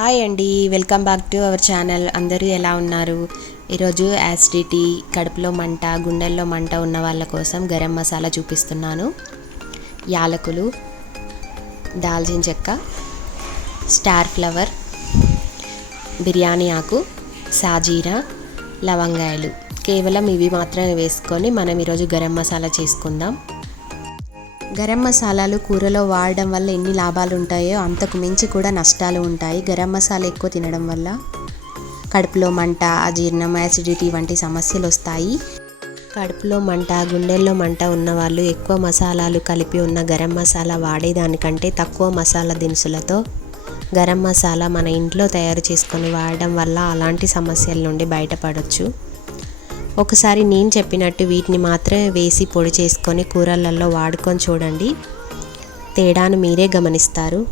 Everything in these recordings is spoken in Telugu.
హాయ్ అండి welcome back to our channel. అందరూ ఎలా ఉన్నారు? ఈరోజు యాసిడిటీ కడుపులో మంట గుండెల్లో మంట ఉన్న వాళ్ళ కోసం గరం మసాలా చూపిస్తున్నాను. యాలకులు దాల్చిన చెక్క స్టార్ ఫ్లవర్ బిర్యానీ ఆకు సాజీరా లవంగాయలు. కేవలం ఇవి మాత్రమే వేసుకొని మనం ఈరోజు గరం మసాలా చేసుకుందాం. గరం మసాలాలు కూరలో వాడడం వల్ల ఎన్ని లాభాలు ఉంటాయో అంతకు మించి కూడా నష్టాలు ఉంటాయి. గరం మసాలా ఎక్కువ తినడం వల్ల కడుపులో మంట అజీర్ణం యాసిడిటీ వంటి సమస్యలు వస్తాయి. కడుపులో మంట గుండెల్లో మంట ఉన్నవాళ్ళు ఎక్కువ మసాలాలు కలిపి ఉన్న గరం మసాలా వాడేదానికంటే తక్కువ మసాలా దినుసులతో గరం మసాలా మన ఇంట్లో తయారు చేసుకొని వాడడం వల్ల అలాంటి సమస్యల నుండి బయటపడవచ్చు ఒకసారి నేను చెప్పినట్టు వీటిని మాత్రమే వేసి పొడి చేసుకొని కూరలలో వాడుకొని చూడండి. తేడాను మీరే గమనిస్తారు.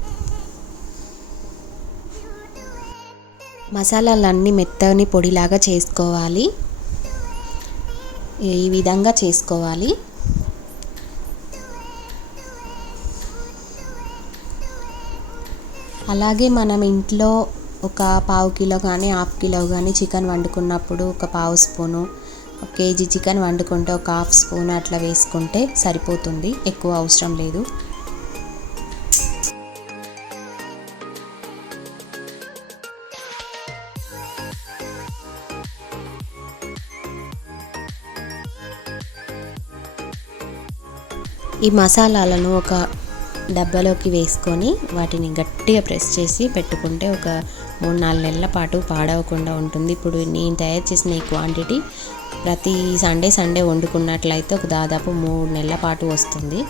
మసాలాలన్నీ మెత్తని పొడిలాగా చేసుకోవాలి. ఈ విధంగా చేసుకోవాలి. అలాగే మనం ఇంట్లో ఒక పావు కిలో కానీ హాఫ్ కిలో కానీ చికెన్ వండుకున్నప్పుడు ఒక పావు స్పూను ఒక కేజీ చికెన్ వండుకుంటే ఒక హాఫ్ స్పూన్ అట్లా వేసుకుంటే సరిపోతుంది. ఎక్కువ అవసరం లేదు. ఈ మసాలాలను ఒక డబ్బాలోకి వేసుకొని వాటిని గట్టిగా ప్రెస్ చేసి పెట్టుకుంటే ఒక మూడు నాలుగు నెలల పాటు పాడవకుండా ఉంటుంది. ఇప్పుడు నేను తయారు చేసిన ఈ క్వాంటిటీ ప్రతి సండే సండే వండుకున్నట్లయితే ఒక దాదాపు మూడు నెలల పాటు వస్తుంది.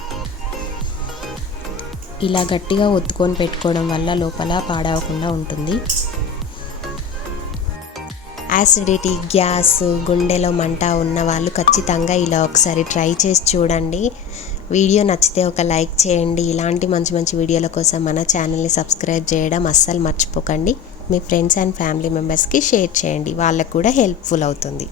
ఇలా గట్టిగా ఒత్తుకొని పెట్టుకోవడం వల్ల లోపల పాడవకుండా ఉంటుంది. యాసిడిటీ గ్యాస్ గుండెలో మంట ఉన్న వాళ్ళు ఖచ్చితంగా ఇలా ఒకసారి ట్రై చేసి చూడండి. వీడియో నచ్చితే ఒక లైక్ చేయండి. ఇలాంటి మంచి మంచి వీడియోల కోసం మన ఛానల్ని సబ్స్క్రైబ్ చేయడం అస్సలు మర్చిపోకండి. మీ ఫ్రెండ్స్ అండ్ ఫ్యామిలీ మెంబర్స్కి షేర్ చేయండి. వాళ్ళకు కూడా హెల్ప్ఫుల్ అవుతుంది.